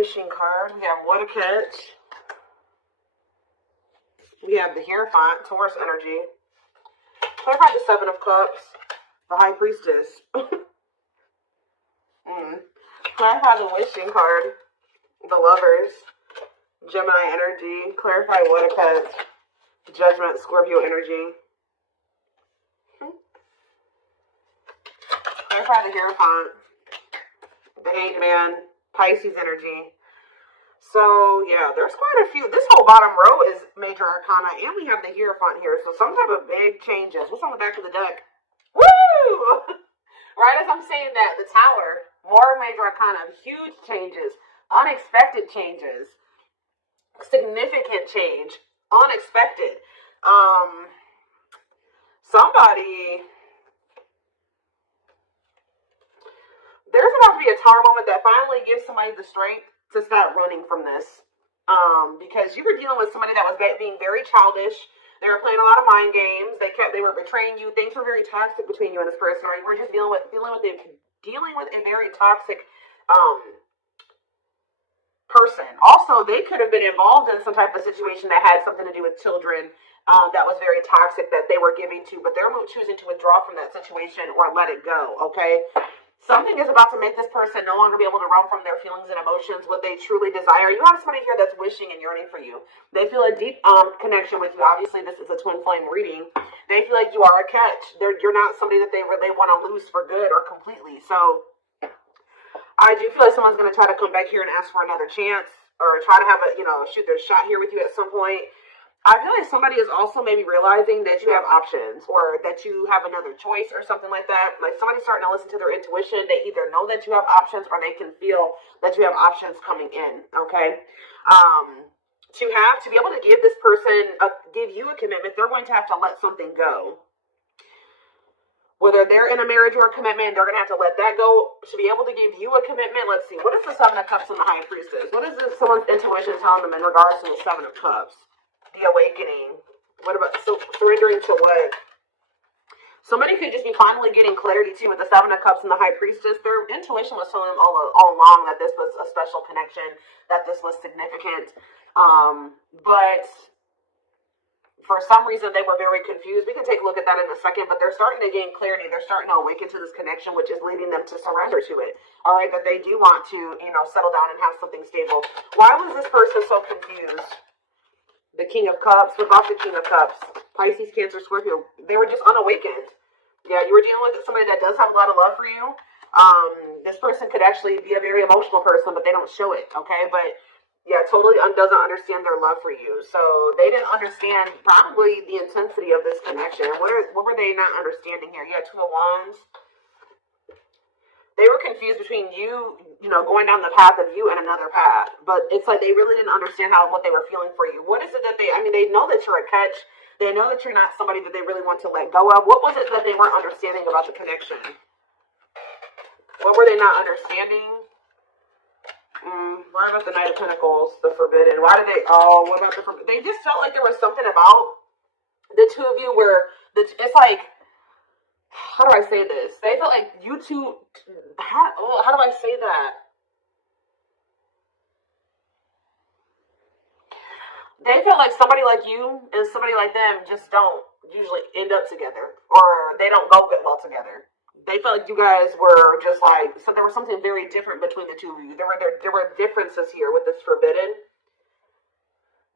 wishing card. We have what a catch. We have the Hierophant, Taurus energy. Clarify the Seven of Cups, the High Priestess. Clarify the wishing card, the Lovers, Gemini energy. Clarify what a catch, Judgment, Scorpio energy. Clarify the Hierophant, the Hanged Man, Pisces energy. So, yeah, there's quite a few. This whole bottom row is major arcana, and we have the Hierophant here. So, some type of big changes. What's on the back of the deck? Woo! Right as I'm saying that, the Tower, more major arcana, huge changes, unexpected changes, significant change, unexpected. Somebody... There's about to be a Tower moment that finally gives somebody the strength to stop running from this. Because you were dealing with somebody that was being very childish. They were playing a lot of mind games. They were betraying you. Things were very toxic between you and this person, or you were just dealing with a very toxic person. Also, they could have been involved in some type of situation that had something to do with children that was very toxic that they were giving to, but they're choosing to withdraw from that situation or let it go, okay? Something is about to make this person no longer be able to run from their feelings and emotions, what they truly desire. You have somebody here that's wishing and yearning for you. They feel a deep connection with you. Obviously, this is a twin flame reading. They feel like you are a catch. You're not somebody that they really want to lose for good or completely. So I do feel like someone's going to try to come back here and ask for another chance or try to have a, shoot their shot here with you at some point. I feel like somebody is also maybe realizing that you have options or that you have another choice or something like that. Like somebody's starting to listen to their intuition. They either know that you have options or they can feel that you have options coming in, okay? To be able to give this person, give you a commitment, they're going to have to let something go. Whether they're in a marriage or a commitment, they're going to have to let that go to be able to give you a commitment. Let's see. What is the Seven of Cups and the High Priestess? What is this someone's intuition telling them in regards to the Seven of Cups? The awakening. What about surrendering to what? Somebody could just be finally getting clarity too with the Seven of Cups and the High Priestess. Their intuition was telling them all along that this was a special connection, that this was significant. But for some reason they were very confused. We can take a look at that in a second, but they're starting to gain clarity. They're starting to awaken to this connection, which is leading them to surrender to it. All right, that they do want to, settle down and have something stable. Why was this person so confused? The King of Cups. What about the King of Cups? Pisces, Cancer, Scorpio. They were just unawakened. Yeah, you were dealing with somebody that does have a lot of love for you. This person could actually be a very emotional person, but they don't show it, okay? But, yeah, totally doesn't understand their love for you. So they didn't understand probably the intensity of this connection. What were they not understanding here? You had Two of Wands. They were confused between you, going down the path of you and another path. But it's like they really didn't understand what they were feeling for you. What is it that they know that you're a catch. They know that you're not somebody that they really want to let go of. What was it that they weren't understanding about the connection? What were they not understanding? What about the Knight of Pentacles, the Forbidden? What about the Forbidden? They just felt like there was something about the two of you where it's like, how do I say this? They felt like you two, how do I say that? They felt like somebody like you and somebody like them just don't usually end up together, or they don't go well together. They felt like you guys were just like, so there was something very different between the two of you. There were differences here with this Forbidden.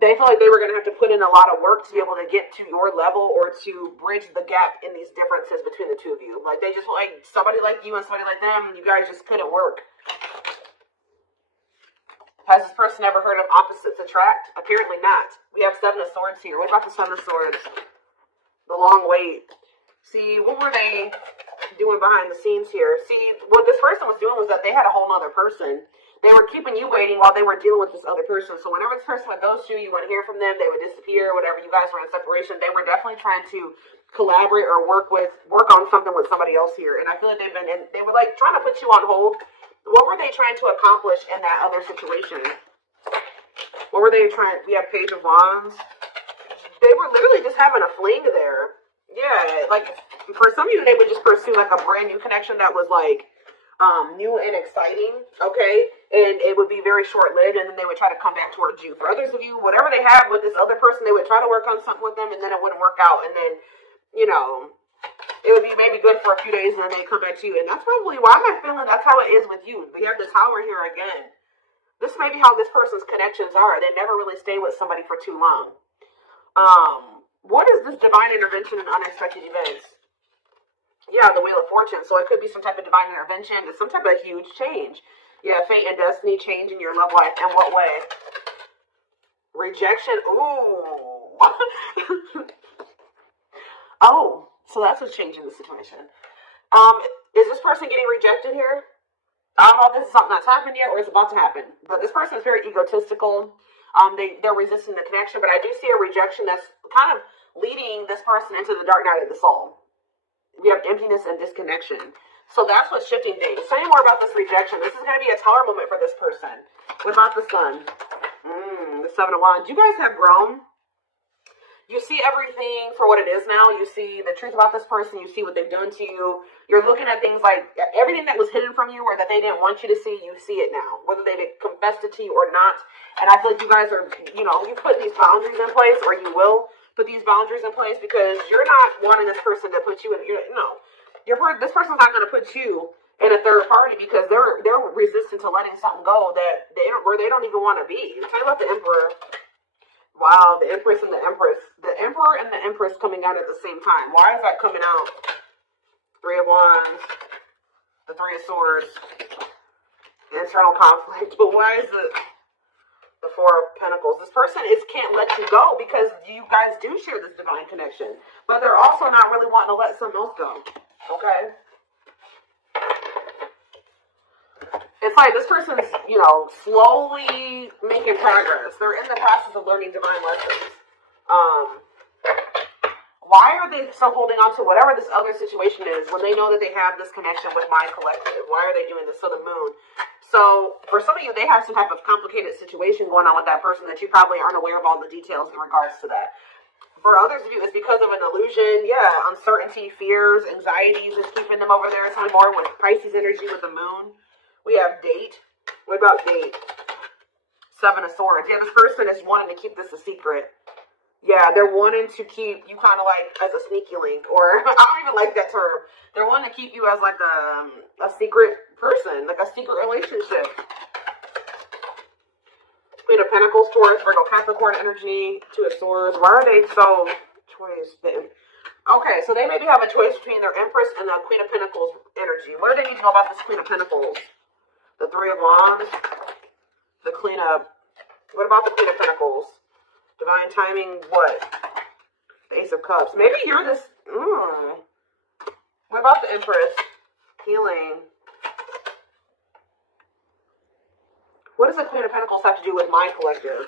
They felt like they were going to have to put in a lot of work to be able to get to your level or to bridge the gap in these differences between the two of you. Like, they just felt like somebody like you and somebody like them, you guys just couldn't work. Has this person ever heard of opposites attract? Apparently not. We have Seven of Swords here. What about the Seven of Swords? The long wait. See, what were they doing behind the scenes here? See, what this person was doing was that they had a whole other person. They were keeping you waiting while they were dealing with this other person. So whenever this person would ghost you, you wouldn't hear from them. They would disappear. Whatever, you guys were in separation. They were definitely trying to collaborate or work on something with somebody else here. And I feel like they were like trying to put you on hold. What were they trying to accomplish in that other situation? What were they trying? We have Page of Wands. They were literally just having a fling there. Yeah, like for some of you, they would just pursue like a brand new connection that was like new and exciting, okay? and it would be very short-lived, and then they would try to come back towards you. For others of you, whatever they have with this other person, they would try to work on something with them, and then it wouldn't work out, and then, you know, it would be maybe good for a few days, and then they come back to you. And that's probably why I'm feeling that's how it is with you. We have the Tower here again. This may be how this person's connections are. They never really stay with somebody for too long. What is this divine intervention and unexpected events? Yeah, the Wheel of Fortune. So it could be some type of divine intervention. It's some type of huge change. Yeah, fate and destiny change in your love life. In what way? Rejection. Ooh. Oh, so that's what's changing the situation. Is this person getting rejected here? I don't know if this is something that's happened yet or it's about to happen. But this person is very egotistical. They're resisting the connection. But I do see a rejection that's kind of leading this person into the dark night of the soul. We have emptiness and disconnection. So that's what's shifting things. Tell me more about this rejection. This is going to be a tower moment for this person. What about the Sun? The Seven of Wands. You guys have grown. You see everything for what it is now. You see the truth about this person. You see what they've done to you. You're looking at things like everything that was hidden from you or that they didn't want you to see, you see it now. Whether they've confessed it to you or not. And I feel like you guys are, you put these boundaries in place, or you will put these boundaries in place, because you're not wanting this person to put you in, this person's not going to put you in a third party, because they're resistant to letting something go that they don't even want to be. Tell me about the Emperor. Wow, the Empress and the Empress. The Emperor and the Empress coming out at the same time. Why is that coming out? Three of Wands, the Three of Swords, internal conflict. But why is it the Four of Pentacles? This person can't let you go because you guys do share this divine connection. But they're also not really wanting to let something else go. Okay? It's like this person's, slowly making progress. They're in the process of learning divine lessons. Why are they still holding on to whatever this other situation is when they know that they have this connection with my collective? Why are they doing this? So the Moon. So for some of you, they have some type of complicated situation going on with that person that you probably aren't aware of all the details in regards to that. For others of you, it's because of an illusion. Yeah, uncertainty, fears, anxieties is keeping them over there. Some more with Pisces energy with the Moon. We have Date. What about Date? Seven of Swords. Yeah, this person is wanting to keep this a secret. Yeah, they're wanting to keep you kind of like as a sneaky link, or I don't even like that term. They're wanting to keep you as like a secret person, like a secret relationship. Queen of Pentacles, Taurus, Virgo, Capricorn energy, Two of Swords. Why are they so choice? Okay, so they maybe have a choice between their Empress and the Queen of Pentacles energy. What do they need to know about this Queen of Pentacles? The Three of Wands, the Queen of... What about the Queen of Pentacles? Divine timing, what? The Ace of Cups. Maybe you're this... What about the Empress? Healing. What does the Queen of Pentacles have to do with my collective?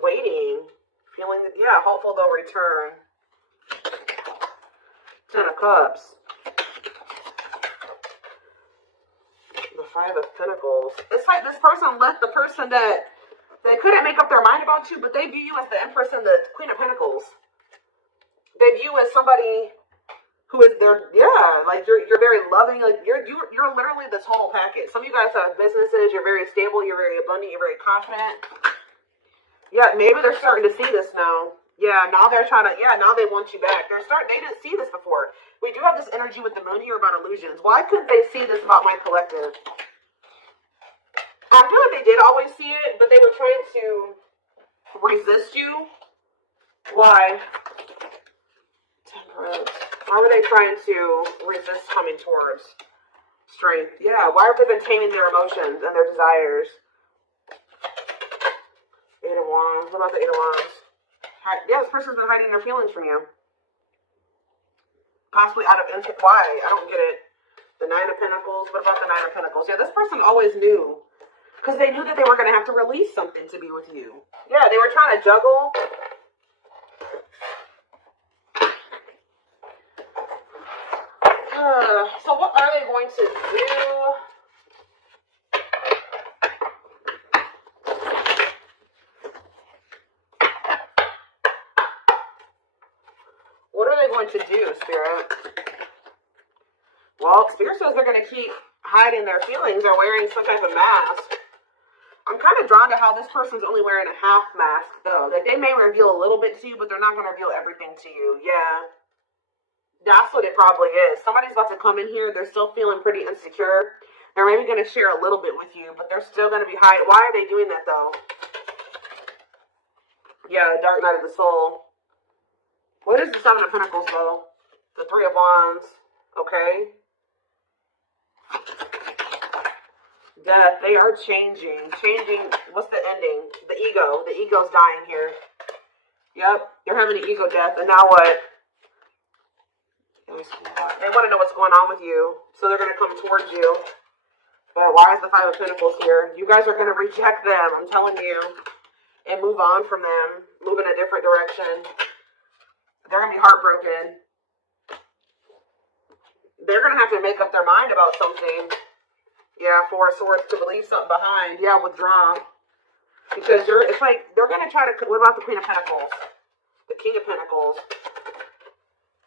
Waiting. Feeling that, yeah, hopeful they'll return. Ten of Cups. The Five of Pentacles. It's like this person left the person that they couldn't make up their mind about you, but they view you as the Empress and the Queen of Pentacles. They view you as somebody who is their, like you're very loving, like you're literally the total package. Some of you guys have businesses, you're very stable, you're very abundant, you're very confident. Yeah, maybe they're starting to see this now. Yeah, now they're trying to, now they want you back. They didn't see this before. We do have this energy with the Moon here about illusions. Why couldn't they see this about my collective? I feel like they did always see it, but they were trying to resist you. Why? Temperance. Why were they trying to resist coming towards strength? Yeah, why have they been taming their emotions and their desires? Eight of Wands. What about the Eight of Wands? Yeah, this person's been hiding their feelings from you. Possibly out of interest. Why? I don't get it. The Nine of Pentacles. What about the Nine of Pentacles? Yeah, this person always knew. Because they knew that they were going to have to release something to be with you. Yeah, they were trying to juggle. So what are they going to do? What are they going to do, Spirit? Well, Spirit says they're going to keep hiding their feelings or wearing some type of mask. I'm kind of drawn to how this person's only wearing a half mask, though. Like, they may reveal a little bit to you, but they're not going to reveal everything to you. Yeah. That's what it probably is. Somebody's about to come in here. They're still feeling pretty insecure. They're maybe going to share a little bit with you, but they're still going to be hiding. Why are they doing that, though? Yeah, the Dark Night of the Soul. What is the Seven of Pentacles, though? The Three of Wands. Okay. Death. They are changing. Changing. What's the ending? The ego. The ego's dying here. Yep. You're having an ego death. And now what? They want to know what's going on with you. So they're going to come towards you. But why is the Five of Pentacles here? You guys are going to reject them. I'm telling you. And move on from them. Move in a different direction. They're going to be heartbroken. They're going to have to make up their mind about something. Yeah, Four of Swords, to leave something behind. Yeah, withdraw. Because it's like, they're going to try to, what about the Queen of Pentacles? The King of Pentacles.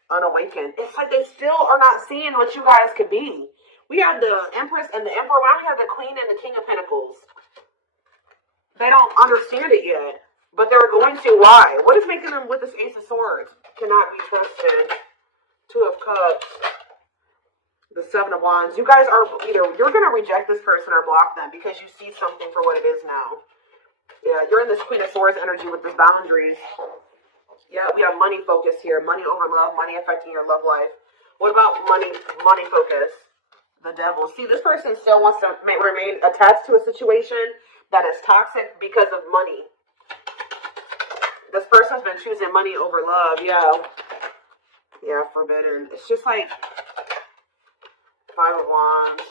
Unawakened. It's like they still are not seeing what you guys could be. We have the Empress and the Emperor. Now we have the Queen and the King of Pentacles. They don't understand it yet. But they're going to. Why? What is making them with this Ace of Swords? Cannot be trusted. Two of Cups. The Seven of Wands. You guys are either, you're going to reject this person or block them because you see something for what it is now. Yeah, you're in this Queen of Swords energy with this boundaries. Yeah, we have money focus here. Money over love. Money affecting your love life. What about money focus? The Devil. See, this person still wants to remain attached to a situation that is toxic because of money. This person's been choosing money over love. Yeah. Yeah, forbidden. It's just like Five of Wands.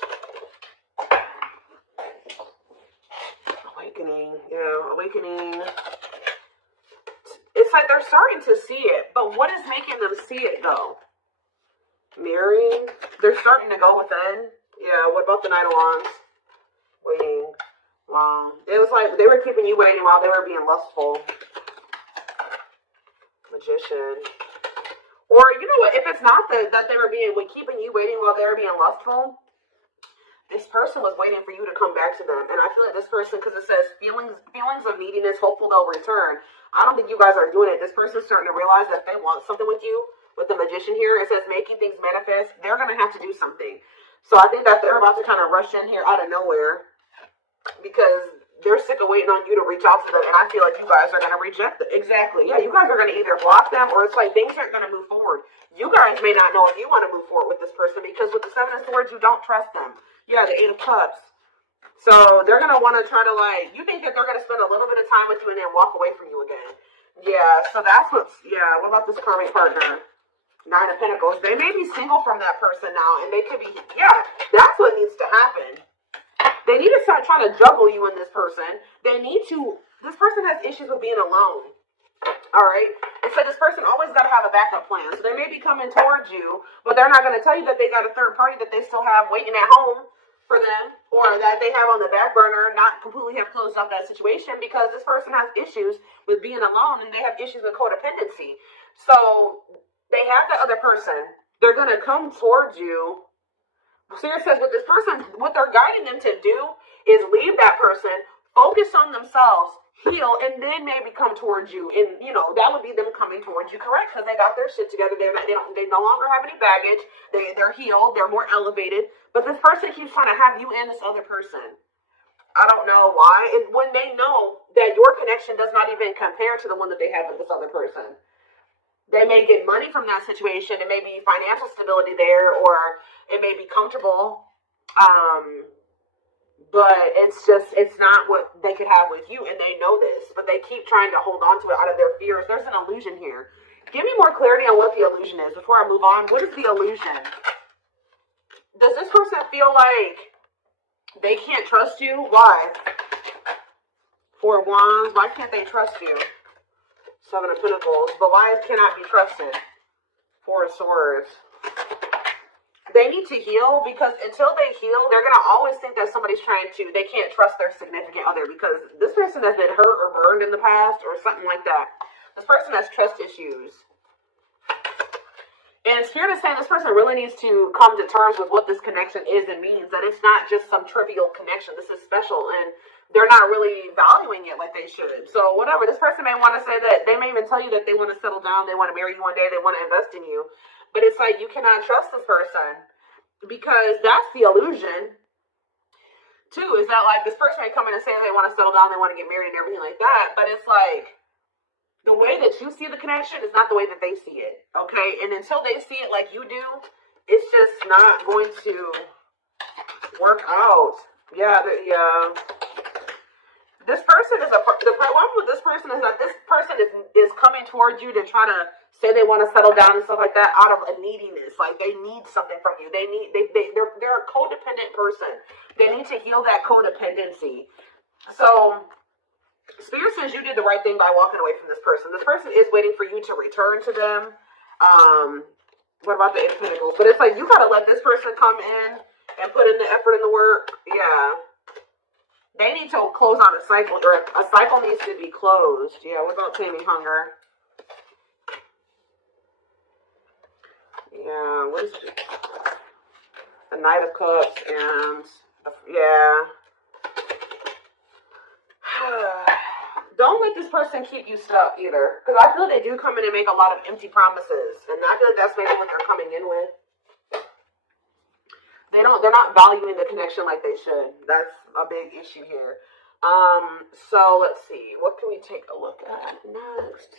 Awakening. Yeah, awakening. It's like they're starting to see it, but what is making them see it, though? Mirroring. They're starting to go within. Yeah, what about the Knight of Wands? Waiting. Wow. It was like they were keeping you waiting while they were being lustful. Magician. Or, you know what, if it's not that they were keeping you waiting while they were being lustful, this person was waiting for you to come back to them. And I feel like this person, because it says feelings of neediness, hopeful they'll return. I don't think you guys are doing it. This person's starting to realize that if they want something with you, with the Magician here, it says making things manifest, they're going to have to do something. So I think that they're about to kind of rush in here out of nowhere because they're sick of waiting on you to reach out to them, and I feel like you guys are going to reject them. Exactly. Yeah, you guys are going to either block them, or it's like things aren't going to move forward. You guys may not know if you want to move forward with this person, because with the Seven of Swords, you don't trust them. Yeah, the Eight of Cups. So they're going to want to try to, like, you think that they're going to spend a little bit of time with you and then walk away from you again. Yeah, so that's what about this karmic partner? Nine of Pentacles. They may be single from that person now, and they could be, that's what needs to happen. They need to start trying to juggle you and this person. This person has issues with being alone. All right? And so this person always got to have a backup plan. So they may be coming towards you, but they're not going to tell you that they got a third party that they still have waiting at home for them, or that they have on the back burner, not completely have closed up that situation, because this person has issues with being alone, and they have issues with codependency. So they have the other person. They're going to come towards you. Spirit says with this person, what they're guiding them to do is leave that person, focus on themselves, heal, and then maybe come towards you. And, that would be them coming towards you, correct? Because they got their shit together. They no longer have any baggage. They're healed. They're more elevated. But this person keeps trying to have you and this other person. I don't know why. And when they know that your connection does not even compare to the one that they have with this other person. They may get money from that situation. It may be financial stability there, or it may be comfortable. But it's not what they could have with you, and they know this. But they keep trying to hold on to it out of their fears. There's an illusion here. Give me more clarity on what the illusion is before I move on. What is the illusion? Does this person feel like they can't trust you? Why? Four of Wands. Why can't they trust you? Seven of Pentacles. But why cannot be trusted? Four of Swords. They need to heal, because until they heal, they're going to always think that somebody's they can't trust their significant other, because this person has been hurt or burned in the past or something like that. This person has trust issues. And And Spirit is saying this person really needs to come to terms with what this connection is and means. That it's not just some trivial connection. This is special, and they're not really valuing it like they should. So whatever, this person may want to say that, they may even tell you that they want to settle down, they want to marry you one day, they want to invest in you. But it's like, you cannot trust this person, because that's the illusion too, is that like this person may come in and say they want to settle down, they want to get married and everything like that. But it's like, the way that you see the connection is not the way that they see it, okay? And until they see it like you do, it's just not going to work out. Yeah. This person is the problem with this person is that this person is coming towards you to try to say they want to settle down and stuff like that out of a neediness. Like, they need something from you. They're a codependent person. They need to heal that codependency. So Spirit says you did the right thing by walking away from this person. This person is waiting for you to return to them. What about the Eight of Pentacles? But it's like, you gotta let this person come in and put in the effort and the work. Yeah. They need to close on a cycle, or a cycle needs to be closed. Yeah, without taming hunger. Yeah, what is it? The Knight of Cups and yeah. Don't let this person keep you stuck either, because I feel they do come in and make a lot of empty promises, and I feel like that's maybe what they're coming in with. They're not valuing the connection like they should. That's a big issue here. So let's see, what can we take a look at next?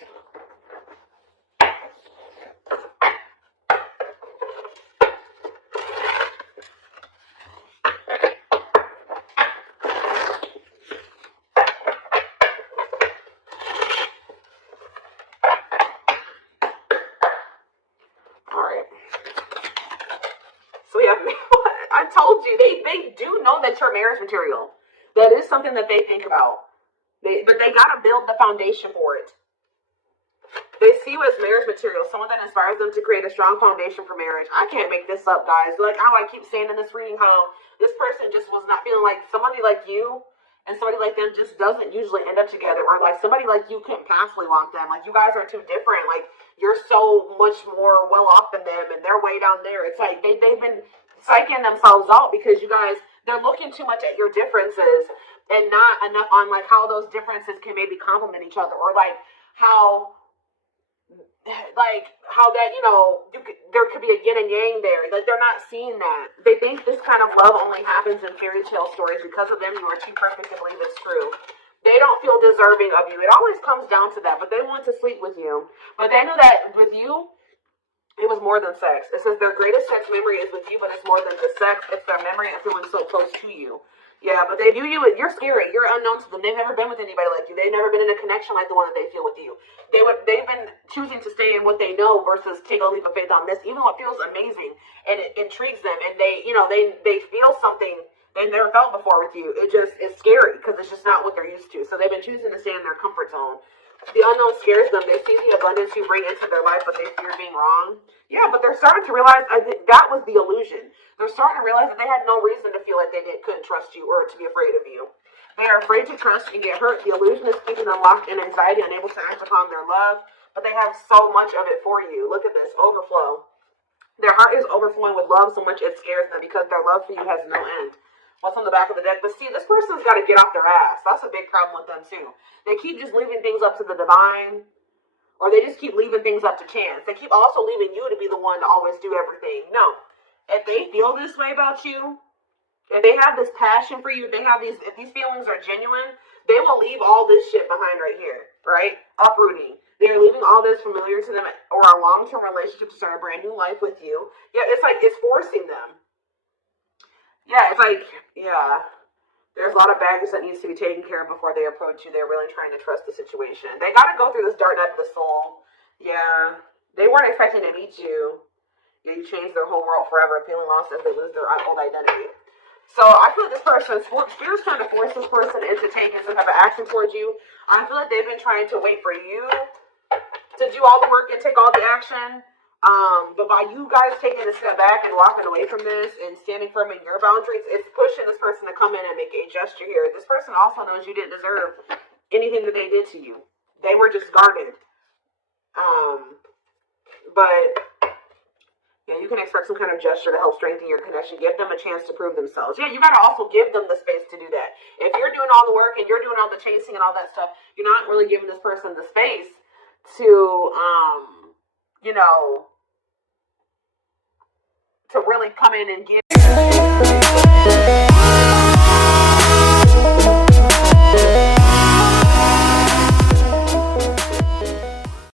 I told you, they do know that you're marriage material. That is something that they think about. But they got to build the foundation for it. They see you as marriage material, someone that inspires them to create a strong foundation for marriage. I can't make this up, guys. Like how I keep saying in this reading, how this person just was not feeling like somebody like you and somebody like them just doesn't usually end up together. Or like somebody like you couldn't possibly want them. Like, you guys are too different. Like, you're so much more well off than them, and they're way down there. It's like they've been psyching themselves out because you guys, they're looking too much at your differences and not enough on like how those differences can maybe complement each other, or like how that, you know, there could be a yin and yang there. Like, they're not seeing that. They think this kind of love only happens in fairy tale stories. Because of them, you are too perfect to believe it's true. They don't feel deserving of you. It always comes down to that, but they want to sleep with you. But they knew that with you, it was more than sex. It says their greatest sex memory is with you, but it's more than just sex. It's their memory of feeling so close to you. Yeah, but they view you, you're scary. You're unknown to them. They've never been with anybody like you. They've never been in a connection like the one that they feel with you. They've been choosing to stay in what they know versus take a leap of faith on this, even though it feels amazing and it intrigues them, and they feel something they've never felt before with you. It's scary because it's just not what they're used to. So they've been choosing to stay in their comfort zone. The unknown scares them. They see the abundance you bring into their life, but they fear being wrong. Yeah, but they're starting to realize that was the illusion. They're starting to realize that they had no reason to feel like couldn't trust you or to be afraid of you. They are afraid to trust and get hurt. The illusion is keeping them locked in anxiety, unable to act upon their love, but they have so much of it for you. Look at this, overflow. Their heart is overflowing with love so much it scares them because their love for you has no end. What's on the back of the deck? But see, this person's got to get off their ass. That's a big problem with them too. They keep just leaving things up to the divine, or they just keep leaving things up to chance. They keep also leaving you to be the one to always do everything. No. If they feel this way about you, if they have this passion for you, if these feelings are genuine, they will leave all this shit behind right here, right? Uprooting. They're leaving all this familiar to them or a long-term relationship to start a brand new life with you. Yeah, it's like it's forcing them. Yeah, it's like, yeah, there's a lot of baggage that needs to be taken care of before they approach you. They're really trying to trust the situation. They got to go through this dark night of the soul. Yeah, they weren't expecting to meet you. Yeah, you changed their whole world forever, feeling lost as they lose their old identity. So I feel like this person, Spirit's trying to force this person into taking some type of action towards you. I feel like they've been trying to wait for you to do all the work and take all the action. But by you guys taking a step back and walking away from this and standing firm in your boundaries, it's pushing this person to come in and make a gesture here. This person also knows you didn't deserve anything that they did to you. They were just guarded. But Yeah, you can expect some kind of gesture to help strengthen your connection. Give them a chance to prove themselves. Yeah, you got to also give them the space to do that. If you're doing all the work and you're doing all the chasing and all that stuff, you're not really giving this person the space to, you know, to really come in and give.